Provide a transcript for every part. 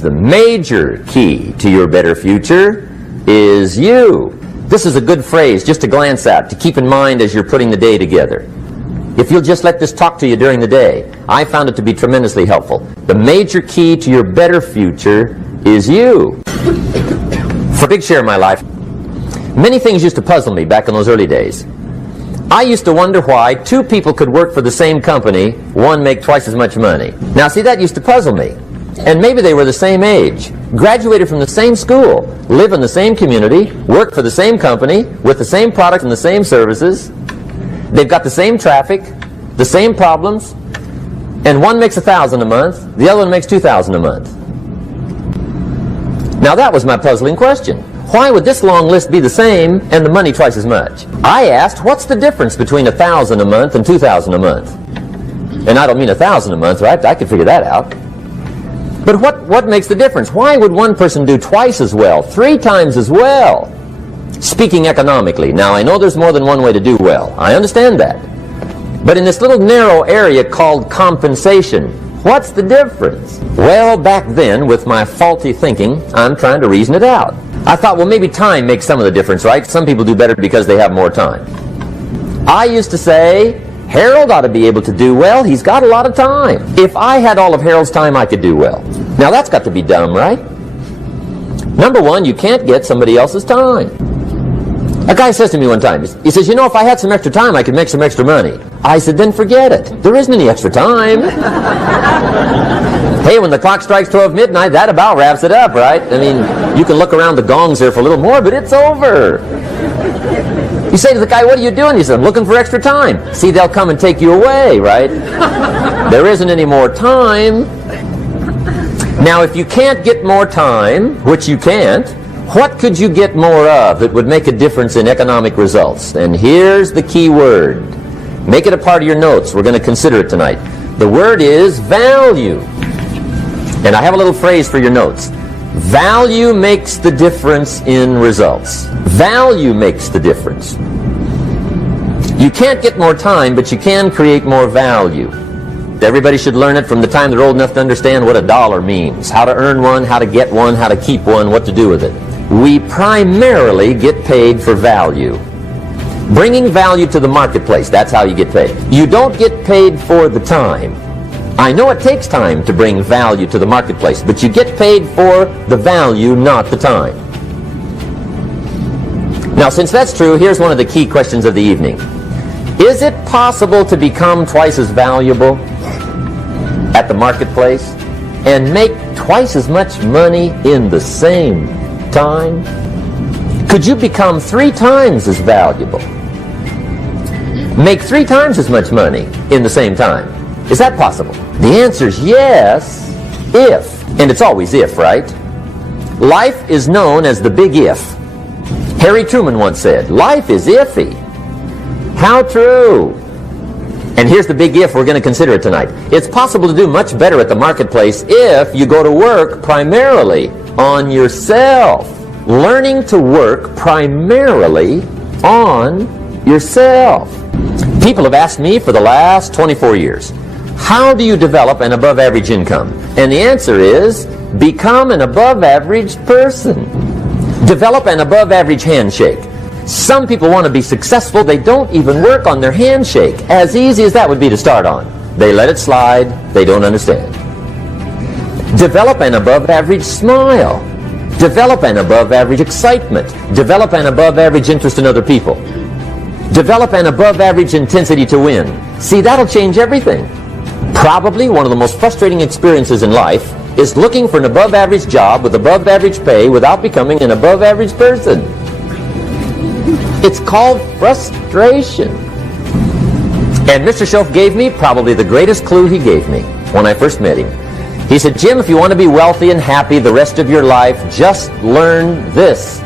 The major key to your better future is you. This is a good phrase just to glance at, to keep in mind as you're putting the day together. If you'll just let this talk to you during the day, I found it to be tremendously helpful. The major key to your better future is you. For a big share of my life, many things used to puzzle me back in those early days. I used to wonder why two people could work for the same company, one make twice as much money. Now see, that used to puzzle me. And maybe they were the same age, graduated from the same school, live in the same community, work for the same company, with the same products and the same services. They've got the same traffic, the same problems, and one makes $1,000 a month, the other one makes $2,000 a month. Now that was my puzzling question. Why would this long list be the same and the money twice as much? I asked, what's the difference between $1,000 a month and $2,000 a month? And I don't mean $1,000 a month, right? I could figure that out. But what makes the difference? Why would one person do twice as well, 3 times as well? Speaking economically. Now, I know there's more than one way to do well. I understand that. But in this little narrow area called compensation, what's the difference? Well, back then, with my faulty thinking, I'm trying to reason it out. I thought, well, maybe time makes some of the difference, right? Some people do better because they have more time. I used to say, Harold ought to be able to do well. He's got a lot of time. If I had all of Harold's time, I could do well. Now, that's got to be dumb, right? Number one, you can't get somebody else's time. A guy says to me one time, he says, you know, if I had some extra time, I could make some extra money. I said, then forget it. There isn't any extra time. Hey, when the clock strikes 12 midnight, that about wraps it up, right? I mean, you can look around the gongs there for a little more, but it's over. You say to the guy, what are you doing? He says, I'm looking for extra time. See, they'll come and take you away, right? There isn't any more time. Now, if you can't get more time, which you can't, what could you get more of that would make a difference in economic results? And here's the key word. Make it a part of your notes. We're going to consider it tonight. The word is value. And I have a little phrase for your notes. Value makes the difference in results. Value makes the difference. You can't get more time, but you can create more value. Everybody should learn it from the time they're old enough to understand what a dollar means, how to earn one, how to get one, how to keep one, what to do with it. We primarily get paid for value. Bringing value to the marketplace, that's how you get paid. You don't get paid for the time. I know it takes time to bring value to the marketplace, but you get paid for the value, not the time. Now, since that's true, here's one of the key questions of the evening. Is it possible to become twice as valuable at the marketplace and make twice as much money in the same time? Could you become 3 times as valuable? Make 3 times as much money in the same time? Is that possible? The answer is yes, if. And it's always if, right? Life is known as the big if. Harry Truman once said, life is iffy. How true. And here's the big if we're going to consider it tonight. It's possible to do much better at the marketplace if you go to work primarily on yourself. Learning to work primarily on yourself. People have asked me for the last 24 years, how do you develop an above-average income? And the answer is, become an above-average person. Develop an above-average handshake. Some people want to be successful. They don't even work on their handshake. As easy as that would be to start on. They let it slide. They don't understand. Develop an above-average smile. Develop an above-average excitement. Develop an above-average interest in other people. Develop an above-average intensity to win. See, that'll change everything. Probably one of the most frustrating experiences in life is looking for an above-average job with above-average pay without becoming an above-average person. It's called frustration. And Mr. Shelf gave me probably the greatest clue he gave me when I first met him. He said, Jim, if you want to be wealthy and happy the rest of your life, just learn this.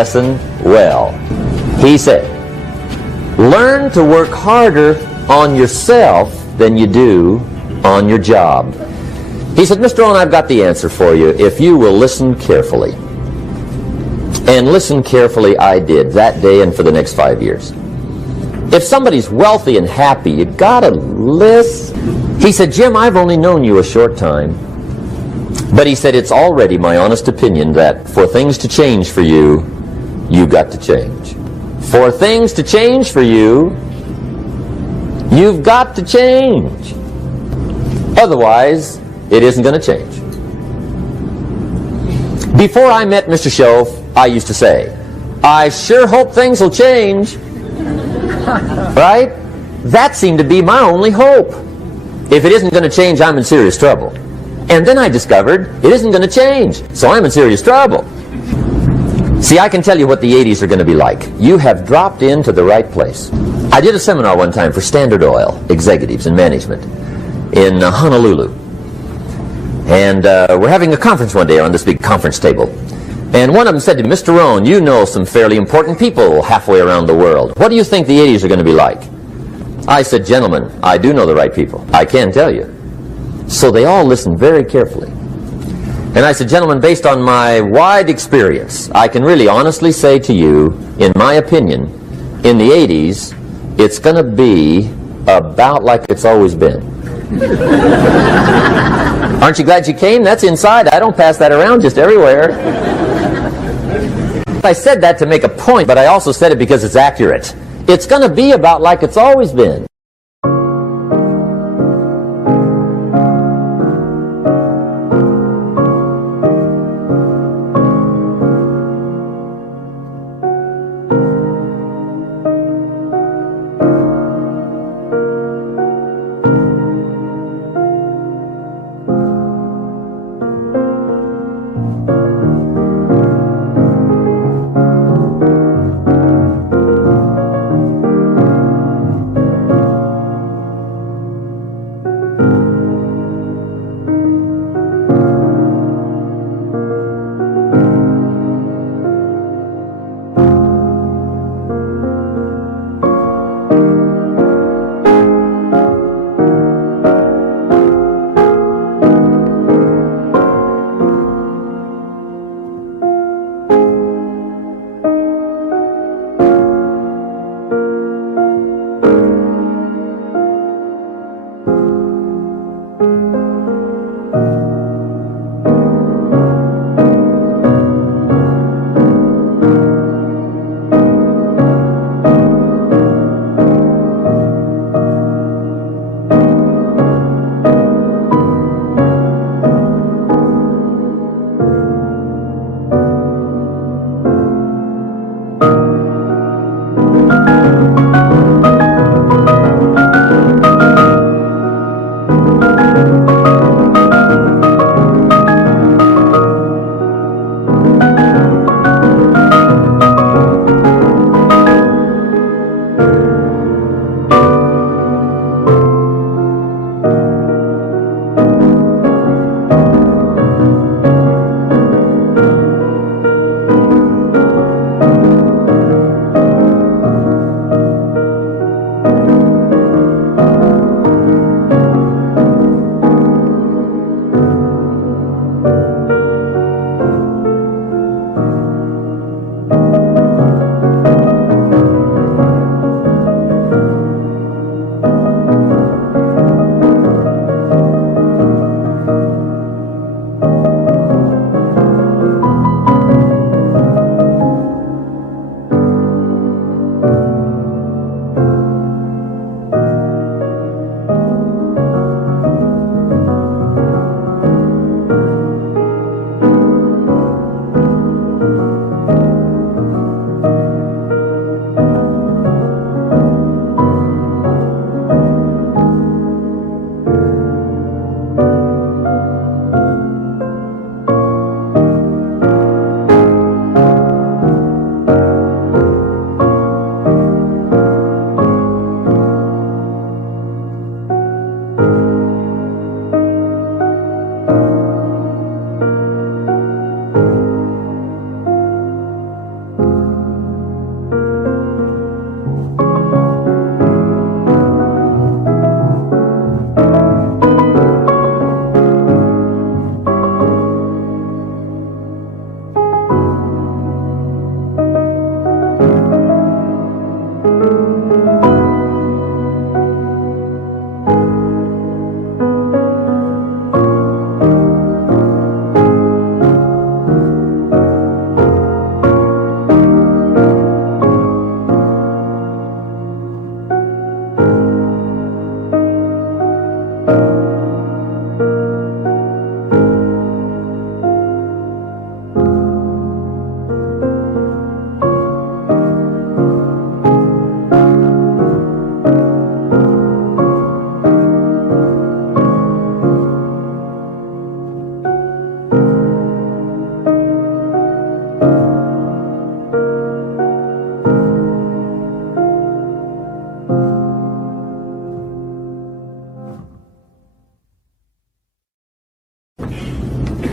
lesson well. He said, learn to work harder on yourself than you do on your job. He said, Mr. Rohn, I've got the answer for you if you will listen carefully. And listen carefully I did that day and for the next 5 years. If somebody's wealthy and happy, you gotta listen. He said, Jim, I've only known you a short time. But he said, it's already my honest opinion that for things to change for you, you've got to change. For things to change for you, you've got to change. Otherwise, it isn't going to change. Before I met Mr. Shove, I used to say, I sure hope things will change. Right? That seemed to be my only hope. If it isn't going to change, I'm in serious trouble. And then I discovered it isn't going to change, so I'm in serious trouble. See, I can tell you what the 80s are going to be like. You have dropped into the right place. I did a seminar one time for Standard Oil executives and management in Honolulu. And we're having a conference one day on this big conference table. And one of them said to Mr. Rohn, you know some fairly important people halfway around the world. What do you think the 80s are going to be like? I said, gentlemen, I do know the right people. I can tell you. So they all listened very carefully. And I said, gentlemen, based on my wide experience, I can really honestly say to you, in my opinion, in the 80s, it's going to be about like it's always been. Aren't you glad you came? That's inside. I don't pass that around just everywhere. I said that to make a point, but I also said it because it's accurate. It's going to be about like it's always been.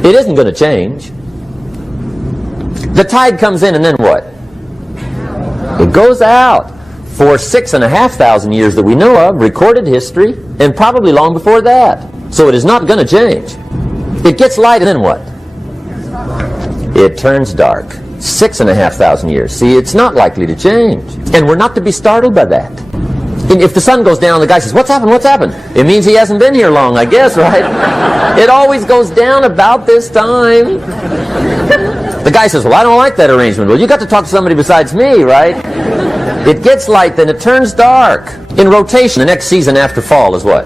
It isn't going to change. The tide comes in and then what? It goes out. For 6,500 years that we know of, recorded history, and probably long before that. So it is not going to change. It gets light and then what? It turns dark. 6,500 years. See, it's not likely to change. And we're not to be startled by that. And if the sun goes down, the guy says, what's happened, what's happened? It means he hasn't been here long, I guess, right? It always goes down about this time. The guy says, well, I don't like that arrangement. Well, you got to talk to somebody besides me, right? It gets light, then it turns dark. In rotation, the next season after fall is what?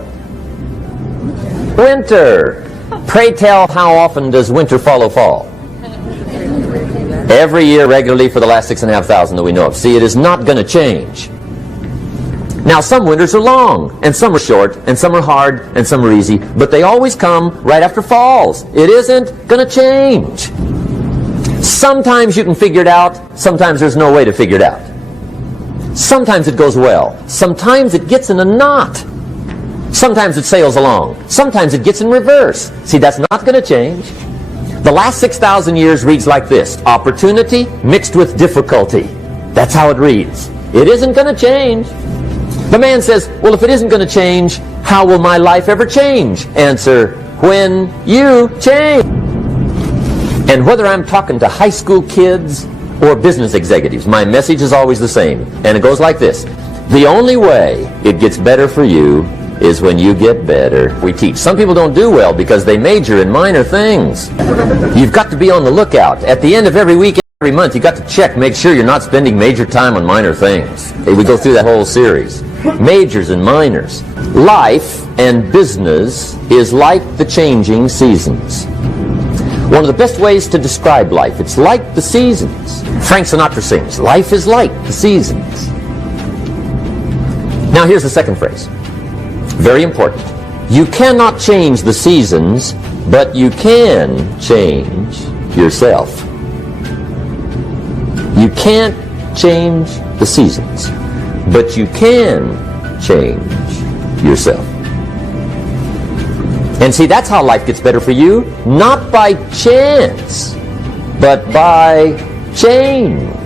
Winter. Pray tell, how often does winter follow fall? Every year regularly for the last 6,500 that we know of. See, it is not going to change. Now, some winters are long, and some are short, and some are hard, and some are easy, but they always come right after falls. It isn't going to change. Sometimes you can figure it out, sometimes there's no way to figure it out. Sometimes it goes well. Sometimes it gets in a knot. Sometimes it sails along. Sometimes it gets in reverse. See, that's not going to change. The last 6,000 years reads like this. Opportunity mixed with difficulty. That's how it reads. It isn't going to change. The man says, well, if it isn't going to change, how will my life ever change? Answer, when you change. And whether I'm talking to high school kids or business executives, my message is always the same. And it goes like this. The only way it gets better for you is when you get better. We teach. Some people don't do well because they major in minor things. You've got to be on the lookout. At the end of every week, every month, you've got to check, make sure you're not spending major time on minor things. We go through that whole series. Majors and minors. Life and business is like the changing seasons. One of the best ways to describe life, it's like the seasons. Frank Sinatra sings, life is like the seasons. Now here's the second phrase. Very important. You cannot change the seasons, but you can change yourself. You can't change the seasons, but you can change yourself. And see, that's how life gets better for you, not by chance, but by change.